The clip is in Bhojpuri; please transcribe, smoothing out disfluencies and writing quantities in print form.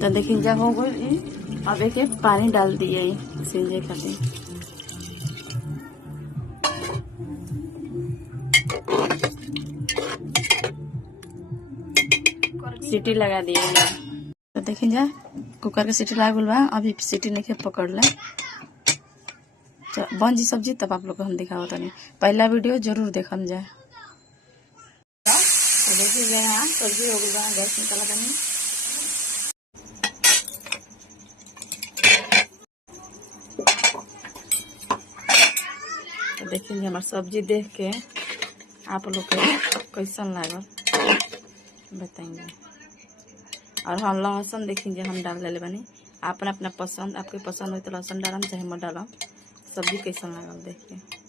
तो देखिए जब हो गई अब एक पानी डाल दिए सिंजे खातिर। सीटी लगा दिए। तो देखिए जा कुकर के सीटी लागल बा, अभी सीटी नहीं पकड़ ले बन जी सब्जी, तब आप लोग को हम दिखाओ तनी। पहला वीडियो जरूर देखम जाए। तो देखिए यहाँ सब्जी हो गई, गैस निकाला तनी। तो देखिए हमार सब्जी देख के आप लोग के कैसन लागल बताएंगे। और हम लहसुन देखिए हम डाल ले बनी, अपना अपना पसंद, आपके पसंद हो तो लहसुन डालम चाहे मत डालम। सब्जी कैसन लागल देख के।